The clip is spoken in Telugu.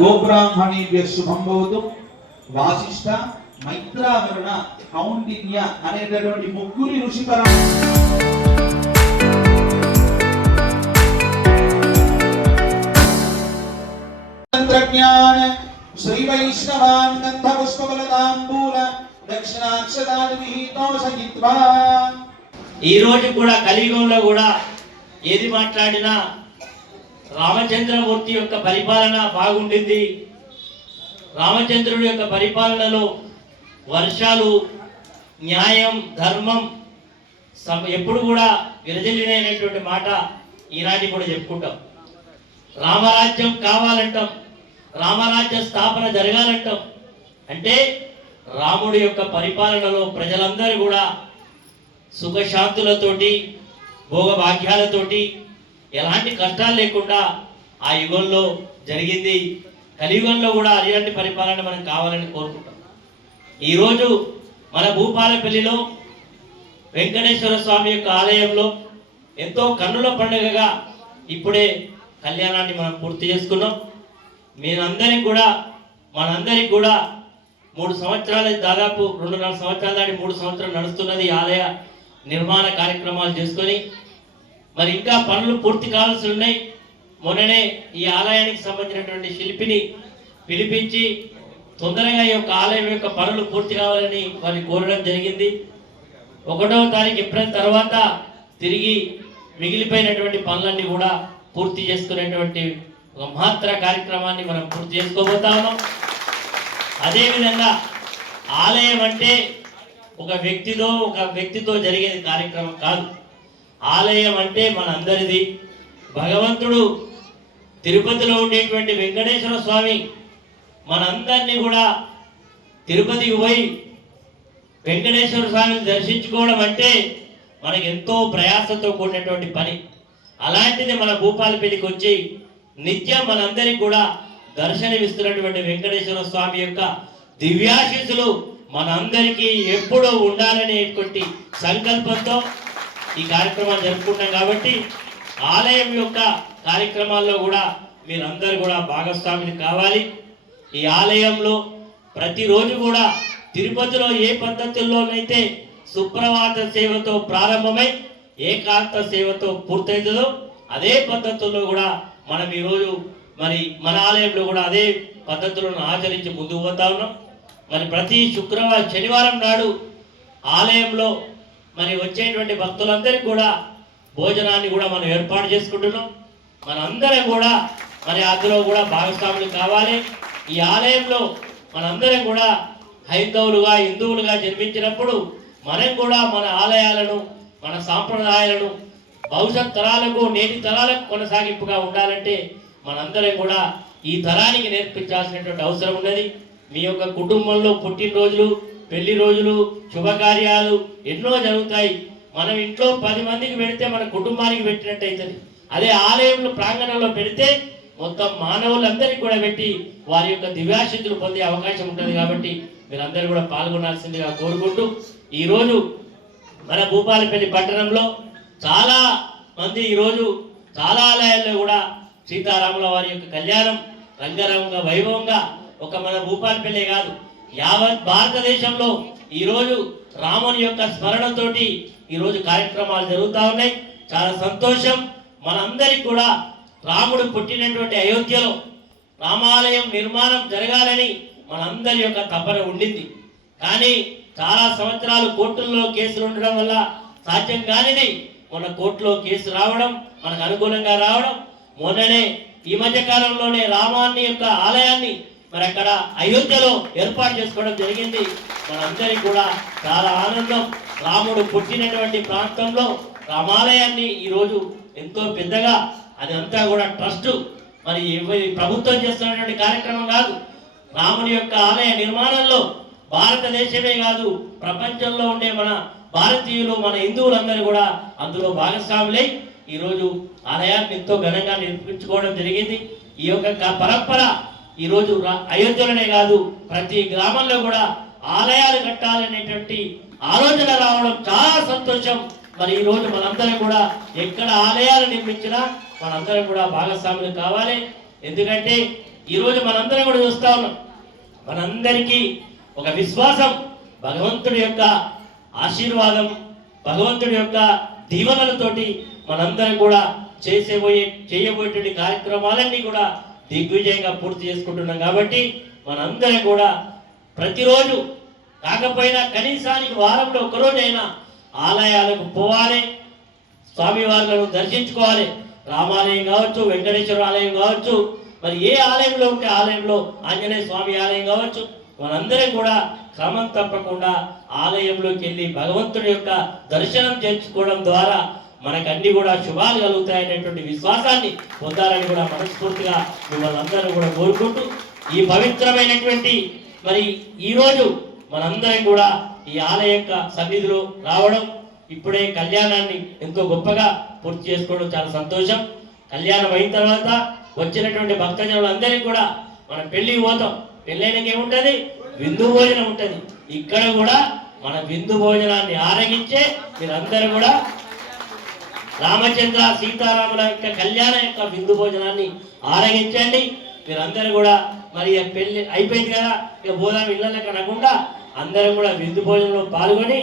గోబ్రాహ్మణేభ్యః శుభం భవతు. వాసిష్ఠ, మైత్రావరుణ, కౌండిన్య అనేటటువంటి ముగ్గురి ఋషిపర శ్రీ వైష్ణవాన్ గంధ పుష్పబలతాంబూల దక్షిణాక్షదాని విహితో సహిత్వా. ఈ రోజు కూడా కలియుగంలో కూడా ఏది మాట్లాడినా రామచంద్రమూర్తి యొక్క పరిపాలన బాగుండింది. రామచంద్రుడి యొక్క పరిపాలనలో వర్షాలు, న్యాయం, ధర్మం ఎప్పుడు కూడా విరజిల్లినటువంటి మాట ఈనాటి కూడా చెప్పుకుంటాం. రామరాజ్యం కావాలంటాం, రామరాజ్య స్థాపన జరగాలంటాం. అంటే రాముడి యొక్క పరిపాలనలో ప్రజలందరూ కూడా సుఖశాంతులతోటి, భోగభాగ్యాలతోటి, ఎలాంటి కష్టాలు లేకుండా ఆ యుగంలో జరిగింది. కలియుగంలో కూడా అలాంటి పరిపాలన మనం కావాలని కోరుకుంటాం. ఈరోజు మన భూపాలపల్లిలో వెంకటేశ్వర స్వామి యొక్క ఆలయంలో ఎంతో కన్నుల పండుగగా ఇప్పుడే కళ్యాణాన్ని మనం పూర్తి చేసుకున్నాం. మనందరికి కూడా 3 సంవత్సరాలు, దాదాపు 2.5 సంవత్సరాలు దాటి 3 సంవత్సరాలు నడుస్తున్నది ఆలయ నిర్మాణ కార్యక్రమాలు చేసుకొని. మరి ఇంకా పనులు పూర్తి కావాల్సి ఉన్నాయి. మొన్ననే ఈ ఆలయానికి సంబంధించినటువంటి శిల్పిని పిలిపించి తొందరగా ఈ యొక్క ఆలయం యొక్క పనులు పూర్తి కావాలని వారిని కోరడం జరిగింది. 1వ తారీఖు ఏప్రిల్ తర్వాత తిరిగి మిగిలిపోయినటువంటి పనులన్నీ కూడా పూర్తి చేసుకునేటువంటి ఒక మహత్తర కార్యక్రమాన్ని మనం పూర్తి చేసుకోబోతా ఉన్నాం. అదేవిధంగా ఆలయం అంటే ఒక వ్యక్తితో జరిగేది కార్యక్రమం కాదు. ఆలయం అంటే మనందరిది. భగవంతుడు తిరుపతిలో ఉండేటువంటి వెంకటేశ్వర స్వామి మనందరినీ కూడా తిరుపతికి పోయి వెంకటేశ్వర స్వామిని దర్శించుకోవడం అంటే మనకి ఎంతో ప్రయాసంతో కూడినటువంటి పని. అలాంటిది మన భూపాలపల్లికి వచ్చి నిత్యం మనందరికీ కూడా దర్శనమిస్తున్నటువంటి వెంకటేశ్వర స్వామి యొక్క దివ్యాశీస్సులు మనందరికీ ఎప్పుడూ ఉండాలనేటువంటి సంకల్పంతో ఈ కార్యక్రమాలు జరుపుకుంటాం. కాబట్టి ఆలయం యొక్క కార్యక్రమాల్లో కూడా మీరందరూ కూడా భాగస్వాములు కావాలి. ఈ ఆలయంలో ప్రతిరోజు కూడా తిరుపతిలో ఏ పద్ధతుల్లోనైతే సుప్రభాత సేవతో ప్రారంభమై ఏకాంత సేవతో పూర్తవుతుందో అదే పద్ధతుల్లో కూడా మనం ఈరోజు మరి మన ఆలయంలో కూడా అదే పద్ధతులను ఆచరించి ముందుకు పోతా ఉన్నాం. మరి ప్రతి శనివారం నాడు ఆలయంలో మరి వచ్చేటువంటి భక్తులందరికీ కూడా భోజనాన్ని కూడా మనం ఏర్పాటు చేసుకుంటున్నాం. మనందరం కూడా మరి అందులో కూడా భాగస్వాములు కావాలి. ఈ ఆలయంలో మనందరం కూడా హైందవులుగా, హిందువులుగా జన్మించినప్పుడు మనం కూడా మన ఆలయాలను, మన సాంప్రదాయాలను భవిష్యత్ తరాలకు, నేటి తరాలకు కొనసాగింపుగా ఉండాలంటే మనందరం కూడా ఈ తరానికి నేర్పించాల్సినటువంటి అవసరం ఉన్నది. మీ యొక్క కుటుంబంలో పుట్టినరోజులు, పెళ్లి రోజులు, శుభకార్యాలు ఎన్నో జరుగుతాయి. మనం ఇంట్లో 10 మందికి పెడితే మన కుటుంబానికి పెట్టినట్టు అవుతుంది. అదే ఆలయంలో ప్రాంగణంలో పెడితే మొత్తం మానవులందరికీ కూడా పెట్టి వారి యొక్క దివ్యాశక్తులు పొందే అవకాశం ఉంటుంది. కాబట్టి మీరందరూ కూడా పాల్గొనాల్సిందిగా కోరుకుంటూ, ఈరోజు మన భూపాలపల్లి పట్టణంలో చాలా మంది ఈరోజు చాలా ఆలయాల్లో కూడా సీతారాముల వారి యొక్క కళ్యాణం రంగరంగ వైభవంగా ఒక మన భూపాలపల్లి కాదు యావత్ భారతదేశంలో ఈరోజు రాముని యొక్క స్మరణతోటి ఈరోజు కార్యక్రమాలు జరుగుతూ ఉన్నాయి. చాలా సంతోషం. మనందరికీ కూడా రాముడు పుట్టినటువంటి అయోధ్యలో రామాలయం నిర్మాణం జరగాలని మనందరి యొక్క తపన ఉండింది. కానీ చాలా సంవత్సరాలు కోర్టుల్లో కేసులు ఉండడం వల్ల సాధ్యం కానిది మన కోర్టులో కేసు రావడం, మనకు అనుకూలంగా రావడం, మొన్ననే ఈ మధ్య కాలంలోనే రామాన్ని యొక్క ఆలయాన్ని మరి అక్కడ అయోధ్యలో ఏర్పాటు చేసుకోవడం జరిగింది. మనందరికీ కూడా చాలా ఆనందం. రాముడు పుట్టినటువంటి ప్రాంతంలో రామాలయాన్ని ఈరోజు ఎంతో పెద్దగా, అదంతా కూడా ట్రస్ట్, మరి ప్రభుత్వం చేస్తున్నటువంటి కార్యక్రమం కాదు. రాముడి యొక్క ఆలయ నిర్మాణంలో భారతదేశమే కాదు ప్రపంచంలో ఉండే మన భారతీయులు, మన హిందువులందరూ కూడా అందులో భాగస్వాములై ఈరోజు ఆలయాన్ని ఎంతో ఘనంగా నిర్మించుకోవడం జరిగింది. ఈ యొక్క పరంపర ఈరోజు అయోధ్యలోనే కాదు ప్రతి గ్రామంలో కూడా ఆలయాలు కట్టాలనేటువంటి ఆలోచన రావడం చాలా సంతోషం. మరి ఈ రోజు మనందరం కూడా ఎక్కడ ఆలయాలు నిర్మించినా మనందరం కూడా భాగస్వాములు కావాలి. ఎందుకంటే ఈరోజు మనందరం కూడా చూస్తా ఉన్నాం. మనందరికీ ఒక విశ్వాసం, భగవంతుడి యొక్క ఆశీర్వాదం, భగవంతుడి యొక్క దీవెనలతోటి మనందరం కూడా చేయబోయేటువంటి కార్యక్రమాలన్నీ కూడా దిగ్విజయంగా పూర్తి చేసుకుంటున్నాం. కాబట్టి మనందరం కూడా ప్రతిరోజు కాకపోయినా కనీసానికి వారంలో ఒకరోజైనా ఆలయాలకు పోవాలి, స్వామివార్లను దర్శించుకోవాలి. రామాలయం కావచ్చు, వెంకటేశ్వర ఆలయం కావచ్చు, మరి ఏ ఆలయంలో ఉంటే ఆలయంలో, ఆంజనేయ స్వామి ఆలయం కావచ్చు, మనందరం కూడా క్రమం తప్పకుండా ఆలయంలోకి వెళ్ళి భగవంతుడి యొక్క దర్శనం చేసుకోవడం ద్వారా మనకన్నీ కూడా శుభాలు కలుగుతాయనేటువంటి విశ్వాసాన్ని పొందాలని కూడా మనస్ఫూర్తిగా మిమ్మల్ని అందరూ కూడా కోరుకుంటూ, ఈ పవిత్రమైనటువంటి మరి ఈరోజు మనందరం కూడా ఈ ఆలయ యొక్క సన్నిధిలో రావడం, ఇప్పుడే కళ్యాణాన్ని ఎంతో గొప్పగా పూర్తి చేసుకోవడం చాలా సంతోషం. కళ్యాణం అయిన తర్వాత వచ్చినటువంటి భక్తజనులందరికీ కూడా మనం పెళ్లికి పోతాం. పెళ్ళైనకి ఏముంటుంది? విందు భోజనం ఉంటుంది. ఇక్కడ కూడా మన విందు భోజనాన్ని ఆరగించే మీరందరూ కూడా రామచంద్ర సీతారాముల యొక్క కళ్యాణ యొక్క విందు భోజనాన్ని ఆరగించండి. మీరందరూ కూడా మరి పెళ్లి అయిపోయింది కదా, ఇక భోజనం ఇళ్ళకి అనకుండా అందరం కూడా విందు భోజనంలో పాల్గొని